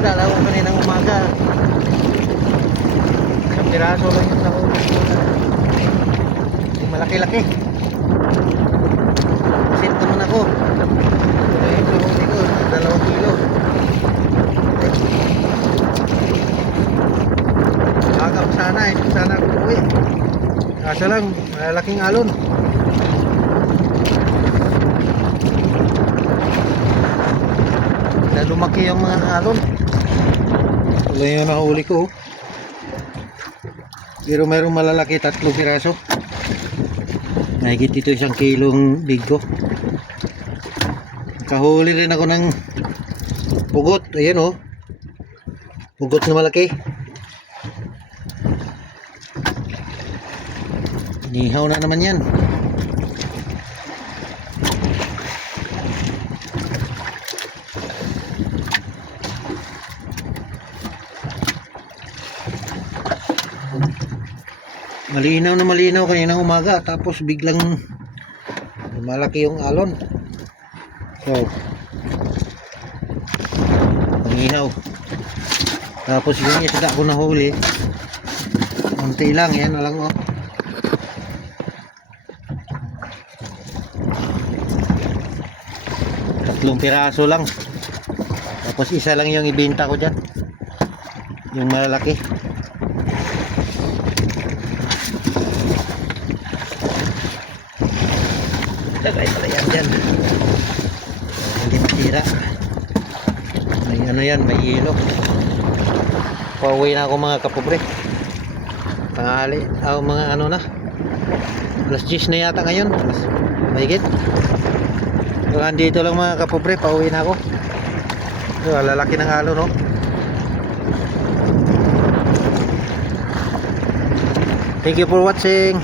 isda lang ako kaninang umaga. Isang piraso lang yung nahuli ko. Malaki-laki. Sit naman ako. Ito yung nahuli ko, 2 kilo. Aga pa sana, hindi sana ako uwi. Kaso lang, malaking alon. Na lumaki yung mga alon. Wala yung nahuli ko. Pero mayroong malalaki, 3 piraso. Nahigit dito 1 kilong bigko. Kahuli rin ako ng pugot. Ayan oh. Pugot na malaki. Nihaw na naman yan. Malinaw na malinaw kaninang umaga, tapos biglang malaki yung alon. So nihaw. Tapos yung isda ko nahuli, konti lang, yan na lang oh. Tatlong piraso lang. Tapos isa lang yung ibenta ko dyan, yung malalaki. Tagay pala yan dyan, hindi matira. May ano yan, may ilo. Pauwi na ako mga kapobre. Tanghali, mga ano na, alas 10 na yata ngayon, mahigit. So andito lang mga kapobre, pauwi na ako. So lalaki ng alo no. Thank you for watching.